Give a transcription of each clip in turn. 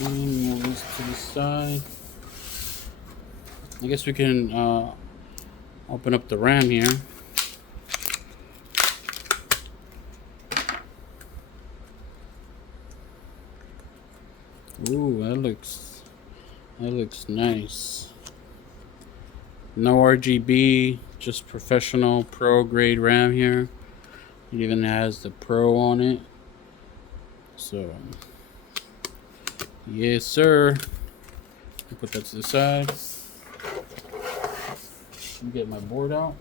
And move this to the side. I guess we can open up the RAM here. Ooh, that looks nice. No RGB, just professional pro grade RAM here. It even has the Pro on it. So, yes, sir. Put that to the side. Let me get my board out.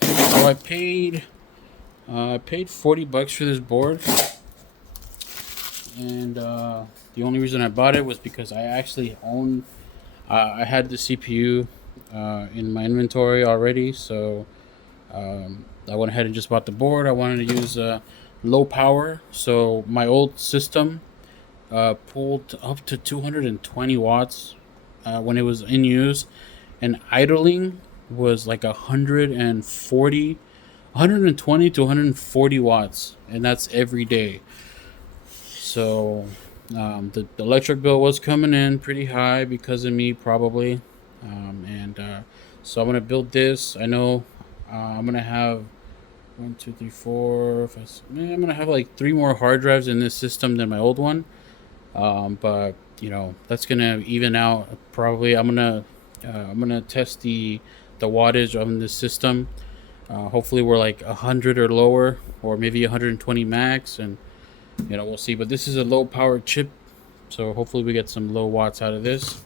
So I paid 40 bucks for this board, and the only reason I bought it was because I actually own. I had the CPU in my inventory already, so I went ahead and just bought the board. I wanted to use low power, so my old system pulled up to 220 watts when it was in use, and idling was like 120 to 140 watts, and that's every day. So the electric bill was coming in pretty high because of me, probably. So I'm gonna build this. I know I'm gonna have 1, 2, 3, 4, 5, 6, I'm gonna have like 3 more hard drives in this system than my old one. But you know, that's gonna even out. Probably I'm gonna test the wattage on this system. Hopefully we're like 100 or lower, or maybe 120 max, and you know, we'll see. But this is a low powered chip, so hopefully we get some low watts out of this.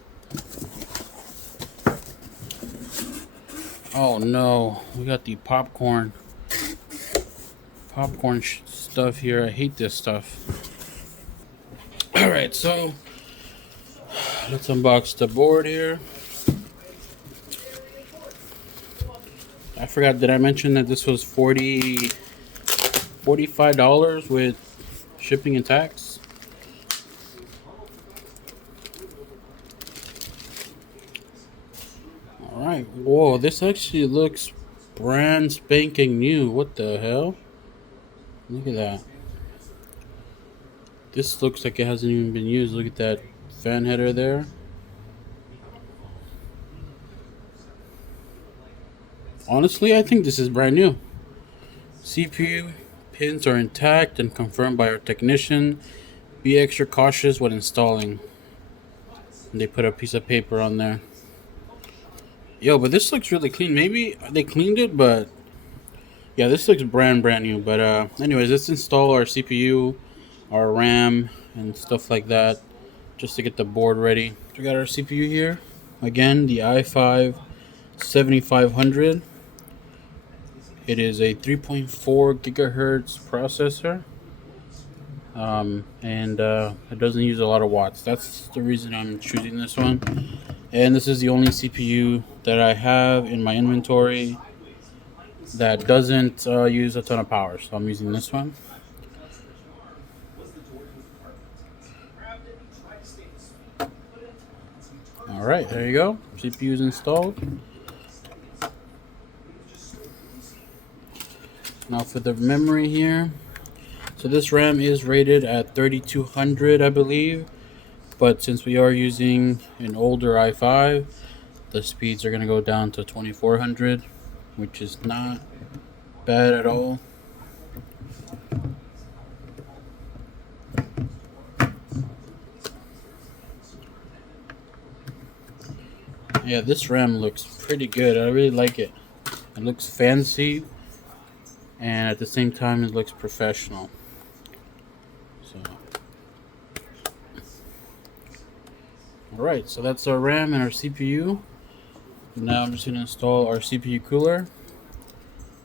Oh no, we got the popcorn stuff here. I hate this stuff. All right, so let's unbox the board here. I forgot, did I mention that this was $45 with shipping and tax? All right. Whoa, this actually looks brand spanking new. What the hell? Look at that. This looks like it hasn't even been used. Look at that fan header there. Honestly, I think this is brand new. CPU pins are intact and confirmed by our technician. Be extra cautious when installing. And they put a piece of paper on there. Yo, but this looks really clean. Maybe they cleaned it, but yeah, this looks brand new. But anyways, let's install our CPU, our RAM, and stuff like that, just to get the board ready. We got our CPU here. Again, the i5 7500. It is a 3.4 gigahertz processor, and it doesn't use a lot of watts. That's the reason I'm choosing this one. And this is the only CPU that I have in my inventory that doesn't use a ton of power, so I'm using this one. Alright, there you go. CPU is installed. Now for the memory here. So this RAM is rated at 3200, I believe. But since we are using an older i5, the speeds are going to go down to 2400, which is not bad at all. Yeah, this RAM looks pretty good. I really like it. It looks fancy, and at the same time it looks professional. So alright, so that's our RAM and our CPU. Now I'm just going to install our CPU cooler.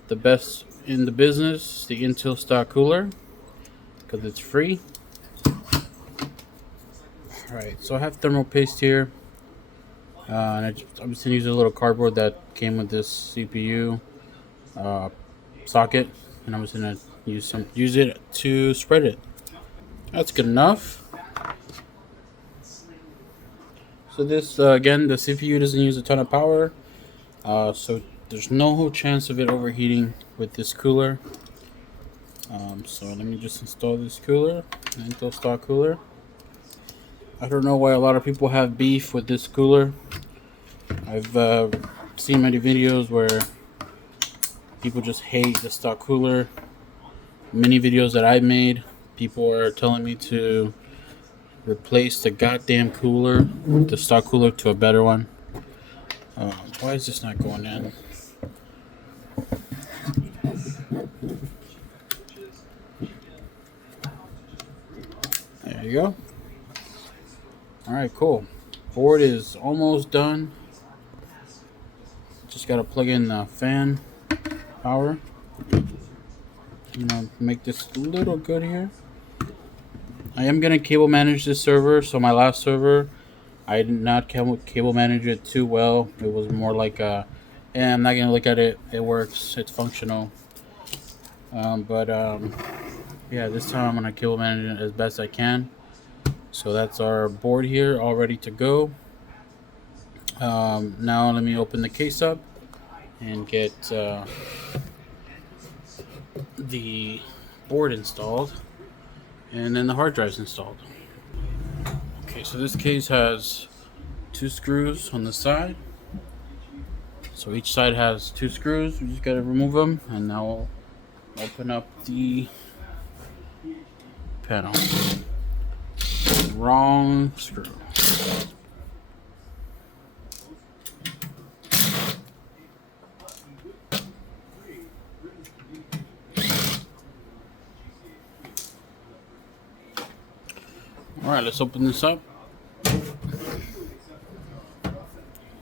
The best in the business, the Intel stock cooler, because it's free. Alright, so I have thermal paste here. And I'm just going to use a little cardboard that came with this CPU socket, and I'm just going to use it to spread it. That's good enough. So this again, the CPU doesn't use a ton of power, so there's no chance of it overheating with this cooler. So let me just install this cooler, Intel stock cooler. I don't know why a lot of people have beef with this cooler. I've seen many videos where people just hate the stock cooler. Many videos that I made, people are telling me to replace the goddamn cooler, the stock cooler, to a better one. Why is this not going in? There you go. Alright, cool. Board is almost done. Just gotta plug in the fan power. Make this a little good here. I am gonna cable manage this server. So my last server, I did not cable manage it too well. It was more like I'm not gonna look at it. It works. It's functional. Yeah, this time I'm gonna cable manage it as best I can. So that's our board here, all ready to go. Now let me open the case up and get the board installed, and then the hard drive's installed. Okay, so this case has 2 screws on the side. So each side has 2 screws. We just gotta remove them, and now I'll open up the panel. Wrong screw. Alright, let's open this up.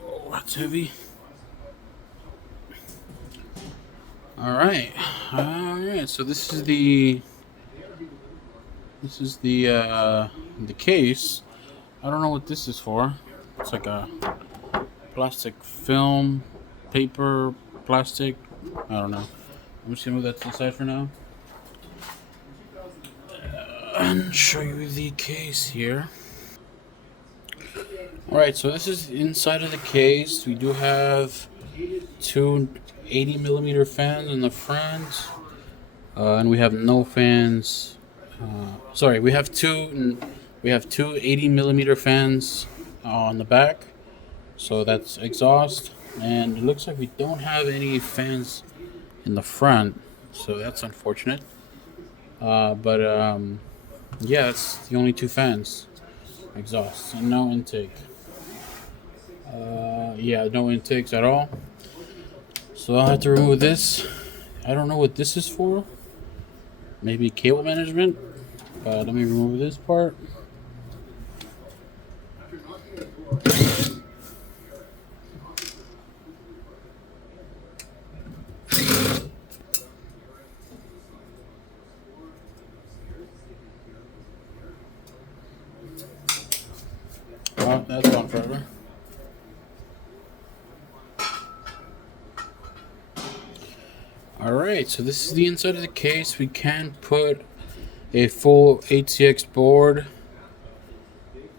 Oh, that's heavy. Alright. So this is the case. I don't know what this is for. It's like a plastic film, paper, plastic. I don't know. I'm just gonna move that to the side for now. And show you the case here. Alright, so this is inside of the case. We do have 2 80mm fans in the front. And we have no fans. Sorry, we have two 80mm fans on the back. So that's exhaust. And it looks like we don't have any fans in the front. So that's unfortunate. Yeah, it's the only 2 fans. Exhaust and no intake. Yeah, no intakes at all. So I'll have to remove this. I don't know what this is for. Maybe cable management. But let me remove this part. Oh, that's gone forever. Alright, so this is the inside of the case. We can put a full ATX board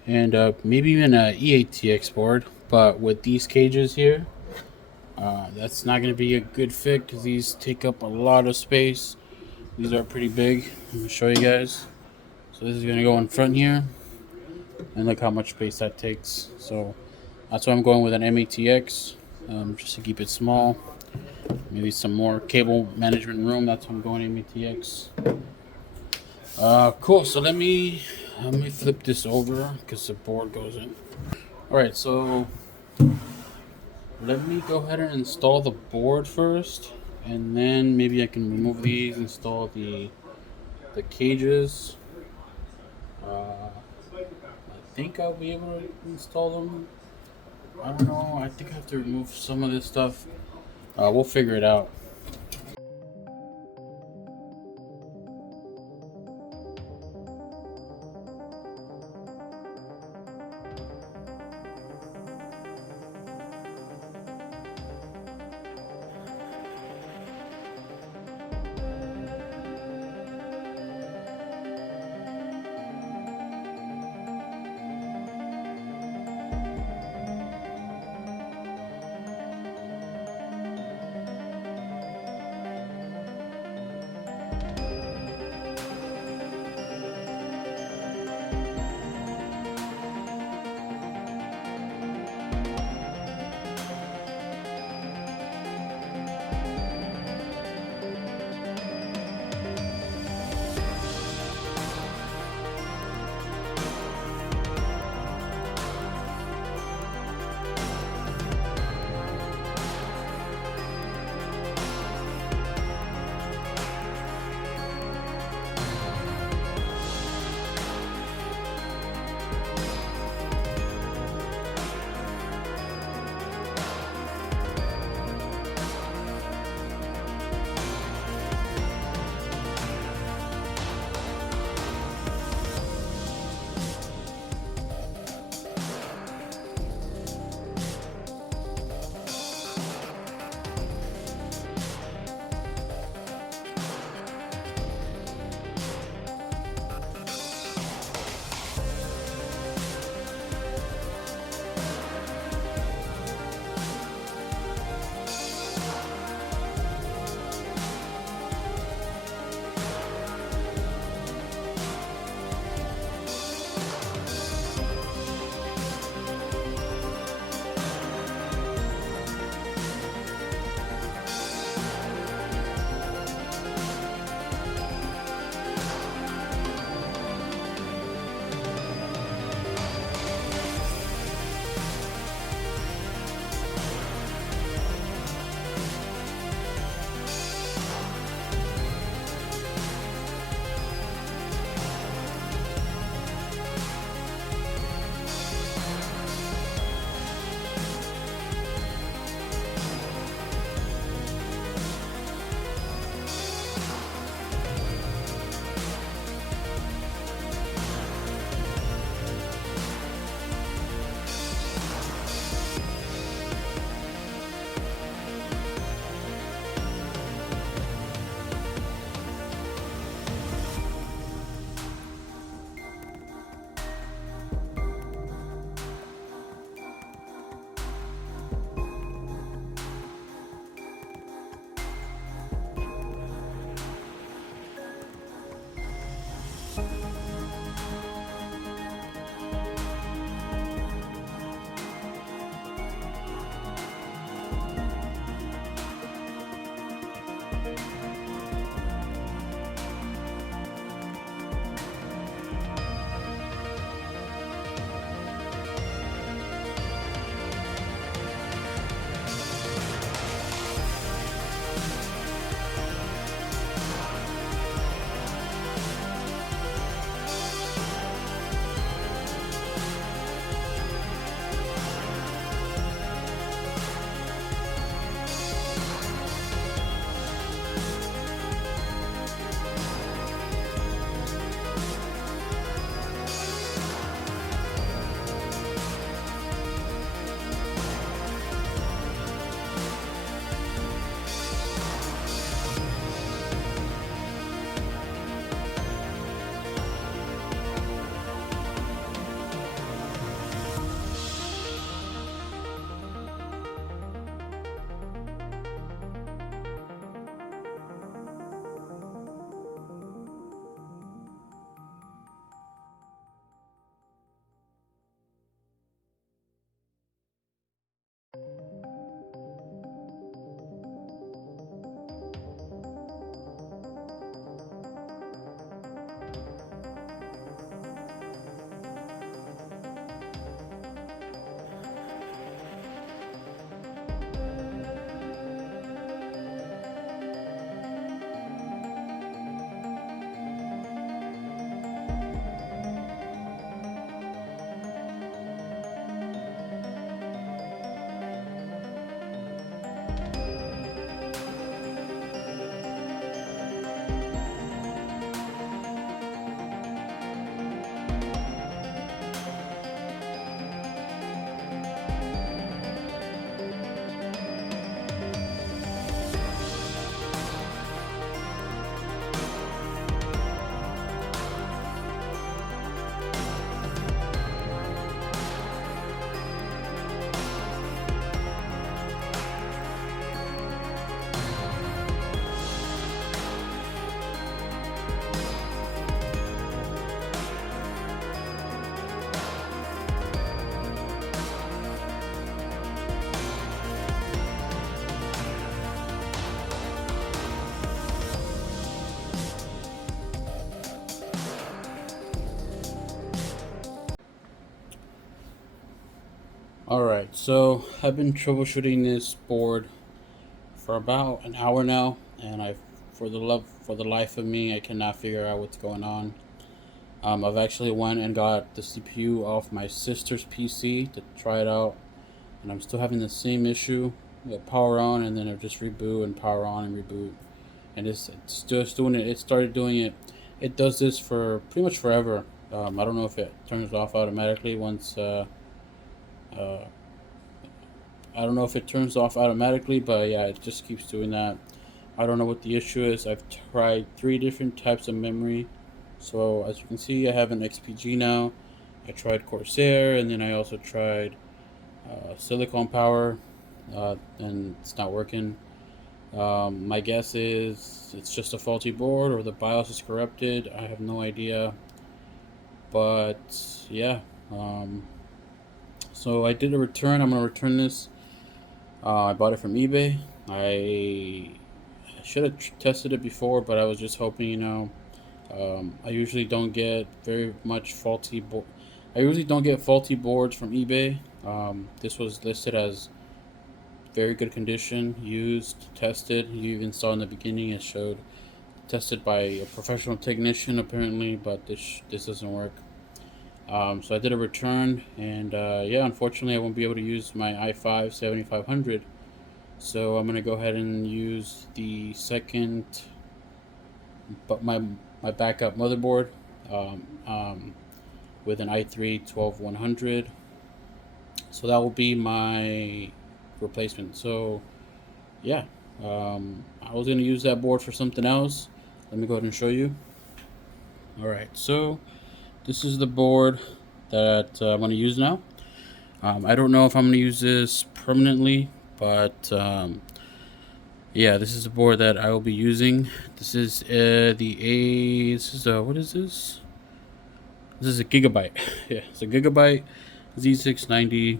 and maybe even a EATX board, but with these cages here, that's not going to be a good fit because these take up a lot of space. These are pretty big. I'm going to show you guys. So this is going to go in front here, and look how much space that takes. So that's why I'm going with an MATX, just to keep it small. Maybe some more cable management room. That's why I'm going MATX. Cool. So let me flip this over because the board goes in. All right. So let me go ahead and install the board first, and then maybe I can remove these, install the cages. I think I'll be able to install them. I don't know. I think I have to remove some of this stuff. We'll figure it out. Alright, so I've been troubleshooting this board for about an hour now, and for the life of me, I cannot figure out what's going on. I've actually went and got the CPU off my sister's PC to try it out, and I'm still having the same issue. Power on, and then it'll just reboot and power on and reboot, and it's just doing it. It started doing it. It does this for pretty much forever. I don't know if it turns off automatically once. Uh, I don't know if it turns off automatically, but yeah, it just keeps doing that. I don't know what the issue is. I've tried 3 different types of memory. So as you can see, I have an XPG now. I tried Corsair, and then I also tried Silicon Power, and it's not working. My guess is it's just a faulty board or the BIOS is corrupted. I have no idea. But yeah, so I did a return. I'm going to return this. I bought it from eBay. I should have tested it before, but I was just hoping, I usually don't get very much faulty board. I usually don't get faulty boards from eBay. This was listed as very good condition, used, tested. You even saw in the beginning it showed tested by a professional technician apparently, but this doesn't work. So I did a return, and yeah, unfortunately I won't be able to use my i5 7500. So I'm gonna go ahead and use the second, but my backup motherboard, um, um, with an i3 12100. So that will be my replacement. So yeah, I was gonna use that board for something else. Let me go ahead and show you. All right, so this is the board that I'm going to use now. I don't know if I'm going to use this permanently, but yeah, this is the board that I will be using. This is what is this? This is a Gigabyte. Yeah, it's a Gigabyte Z690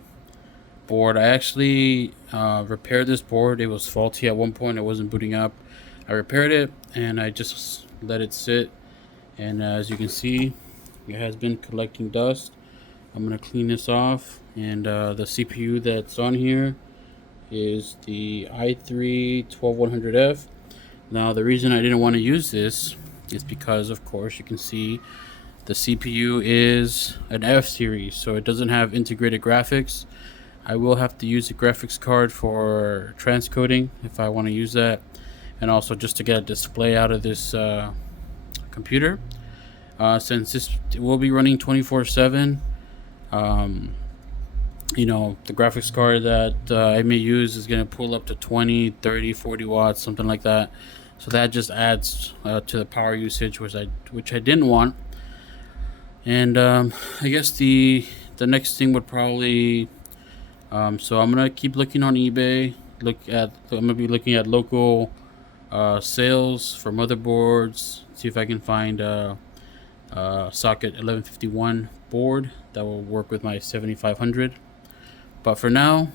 board. I actually repaired this board. It was faulty at one point. It wasn't booting up. I repaired it, and I just let it sit. And as you can see, it has been collecting dust. I'm going to clean this off, and the CPU that's on here is the i3 12100F. Now the reason I didn't want to use this is because, of course, you can see the CPU is an F series, so it doesn't have integrated graphics. I will have to use a graphics card for transcoding if I want to use that, and also just to get a display out of this computer. Since this will be running 24/7, the graphics card that I may use is going to pull up to 20, 30, 40 watts, something like that. So that just adds to the power usage, which I didn't want. And I guess the next thing would probably, so I'm gonna keep looking on eBay. I'm gonna be looking at local sales for motherboards. See if I can find socket 1151 board that will work with my 7500. But for now,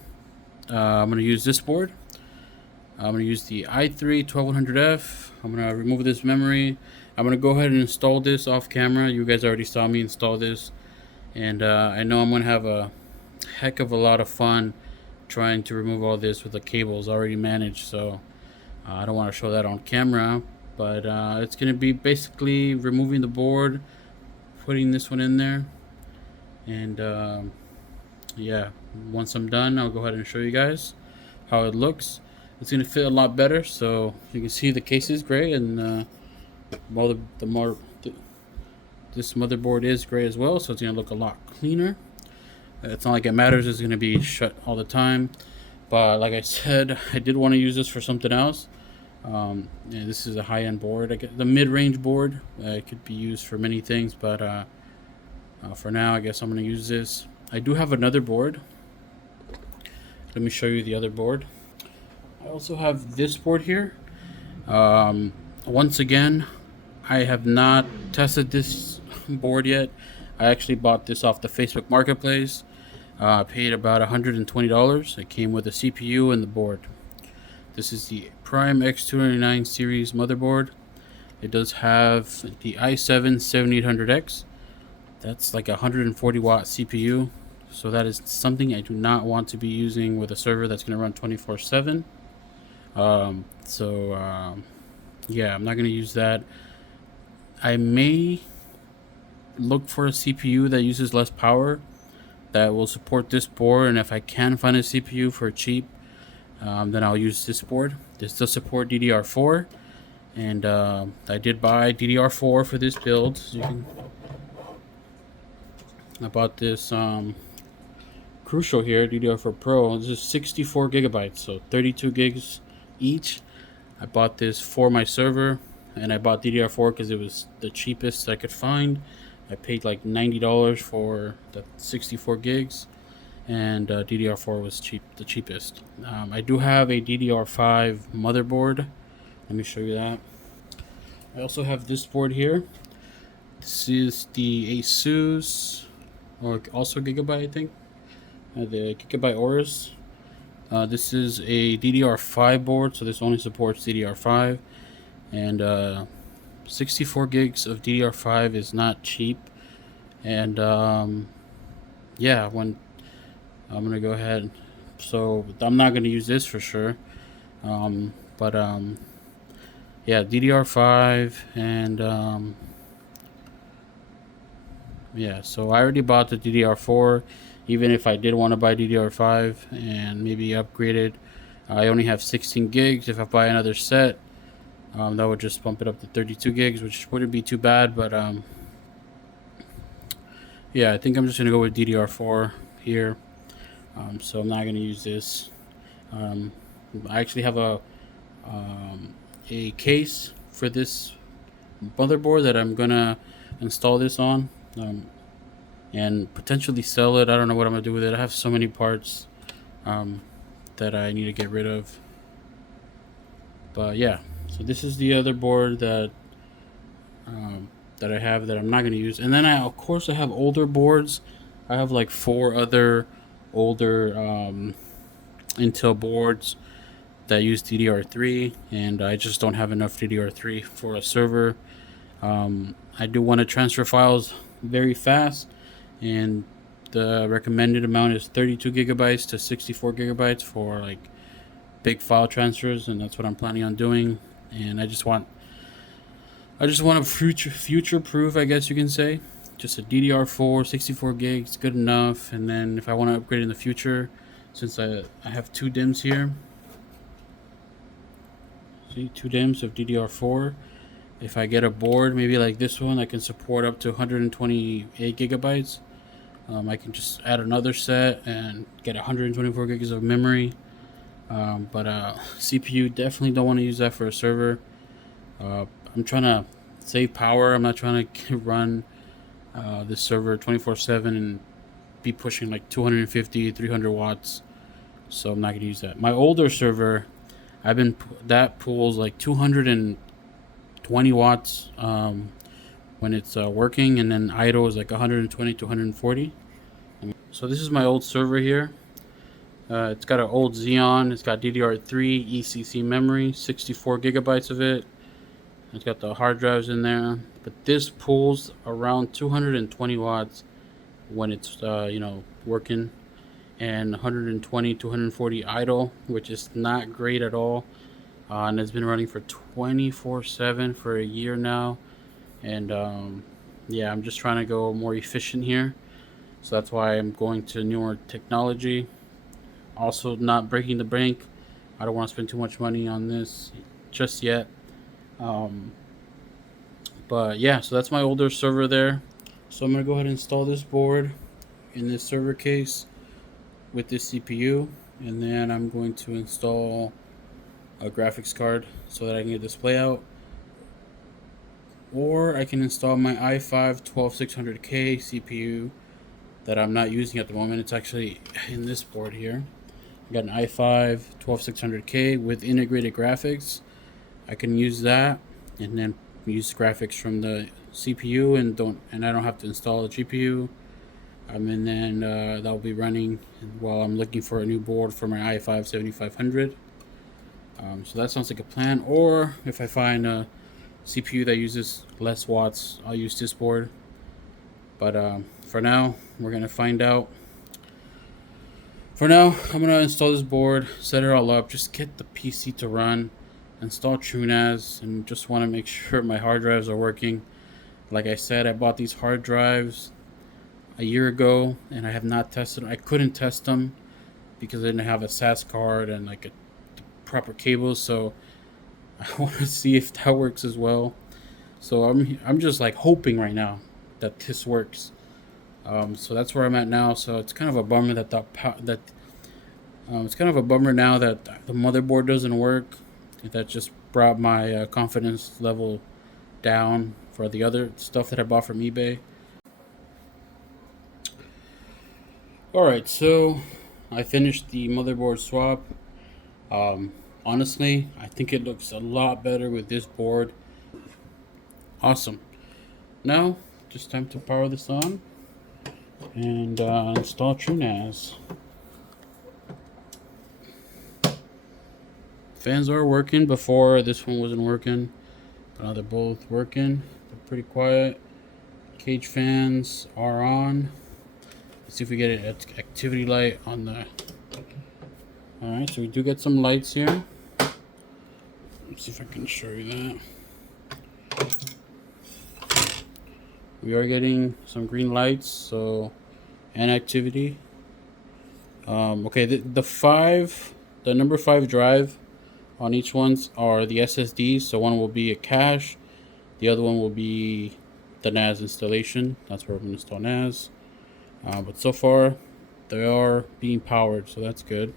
I'm going to use this board. I'm going to use the i3 12100F. I'm going to remove this memory. I'm going to go ahead and install this off camera. You guys already saw me install this, and I know I'm going to have a heck of a lot of fun trying to remove all this with the cables already managed. So I don't want to show that on camera, but it's going to be basically removing the board, putting this one in there, and yeah, once I'm done, I'll go ahead and show you guys how it looks. It's going to fit a lot better, so you can see the case is gray, and this motherboard is gray as well, so it's going to look a lot cleaner. It's not like it matters, it's going to be shut all the time, but like I said, I did want to use this for something else. And this is a high-end board. I get the mid-range board. It could be used for many things, but for now, I guess I'm going to use this. I do have another board. Let me show you the other board. I also have this board here. Once again, I have not tested this board yet. I actually bought this off the Facebook Marketplace. I paid about $120. It came with a CPU and the board. This is the Prime X299 series motherboard. It does have the i7 7800X. That's like a 140 watt CPU. So that is something I do not want to be using with a server that's going to run 24/7. Yeah, I'm not going to use that. I may look for a CPU that uses less power that will support this board, and if I can find a CPU for cheap, then I'll use this board. This does support DDR4, and I did buy DDR4 for this build. I bought this Crucial here, DDR4 Pro. This is 64 gigabytes, so 32 gigs each. I bought this for my server, and I bought DDR4 because it was the cheapest I could find. I paid like $90 for the 64 gigs, and DDR4 was the cheapest. I do have a DDR5 motherboard. Let me show you that. I also have this board here. This is the Asus, or also Gigabyte, I think. The Gigabyte Aorus. This is a DDR5 board, so this only supports DDR5, and 64 gigs of DDR5 is not cheap. And yeah, when I'm gonna go ahead, so I'm not gonna use this for sure, but yeah, DDR5, and yeah, so I already bought the DDR4. Even if I did want to buy DDR5 and maybe upgrade it, I only have 16 gigs. If I buy another set, that would just bump it up to 32 gigs, which wouldn't be too bad. But yeah, I think I'm just gonna go with DDR4 here. So I'm not gonna use this. I actually have a case for this motherboard that I'm gonna install this on. And potentially sell it. I don't know what I'm gonna do with it. I have so many parts that I need to get rid of. But yeah, so this is the other board that I have that I'm not gonna use. And then of course I have older boards. I have like 4 other older Intel boards that use DDR3, and I just don't have enough DDR3 for a server. I do want to transfer files very fast, and the recommended amount is 32 gigabytes to 64 gigabytes for like big file transfers, and that's what I'm planning on doing. And I just want a future proof, I guess you can say. Just a DDR4 64 gigs, good enough. And then if I want to upgrade in the future, since I have 2 DIMMs here, see, 2 DIMMs of DDR4. If I get a board maybe like this one, I can support up to 128 gigabytes. I can just add another set and get 124 gigs of memory. But CPU, definitely don't want to use that for a server. I'm trying to save power. I'm not trying to run this server 24/7 and be pushing like 250, 300 watts. So I'm not going to use that. My older server, that pulls like 220 watts when it's working, and then idle is like 120 to 140. So this is my old server here. It's got an old Xeon. It's got DDR3 ECC memory, 64 gigabytes of it. It's got the hard drives in there, but this pulls around 220 watts when it's working, and 120 to 140 idle, which is not great at all. And it's been running for 24/7 for a year now. And yeah, I'm just trying to go more efficient here, so that's why I'm going to newer technology. Also, not breaking the bank. I don't want to spend too much money on this just yet. But yeah, so that's my older server there. So I'm gonna go ahead and install this board in this server case with this CPU, and then I'm going to install a graphics card so that I can get display out. Or I can install my i5 12600K CPU that I'm not using at the moment. It's actually in this board here. I got an i5 12600K with integrated graphics. I can use that and then use graphics from the CPU, and I don't have to install a GPU. And then that'll be running while I'm looking for a new board for my i5 7500. So that sounds like a plan. Or if I find a CPU that uses less watts, I'll use this board. But for now, we're gonna find out For now, I'm gonna install this board, set it all up, just get the PC to run, install TrueNAS, and just want to make sure my hard drives are working. Like I said, I bought these hard drives a year ago, and I have not tested them. I couldn't test them because I didn't have a SAS card and like a proper cables, so I want to see if that works as well. So I'm just like hoping right now that this works. So that's where I'm at now. So it's kind of a bummer that it's kind of a bummer now that the motherboard doesn't work. That just brought my confidence level down for the other stuff that I bought from eBay. All right, so I finished the motherboard swap. Um, Honestly, I think it looks a lot better with this board. Awesome. Now, just time to power this on and install TrueNAS. Fans are working. Before, this one wasn't working, but now they're both working. They're pretty quiet. Cage fans are on. Let's see if we get an activity light on the... Alright, so we do get some lights here. Let's see if I can show you that. We are getting some green lights, so, and activity. Okay, the number 5 drive on each ones are the SSDs. So one will be a cache, the other one will be the NAS installation. That's where we're going to install NAS. But so far, they are being powered, so that's good.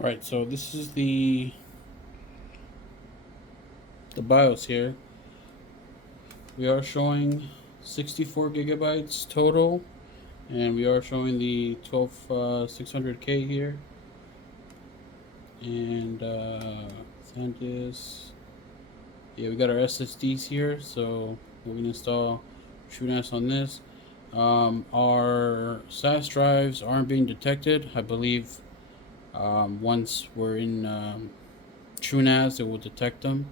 All right, so this is the BIOS here. We are showing 64 gigabytes total, and we are showing the 12600K here. And SanDisk. Yeah, we got our SSDs here, so we're gonna install TrueNAS on this. Our SAS drives aren't being detected. I believe once we're in TrueNAS, it will detect them.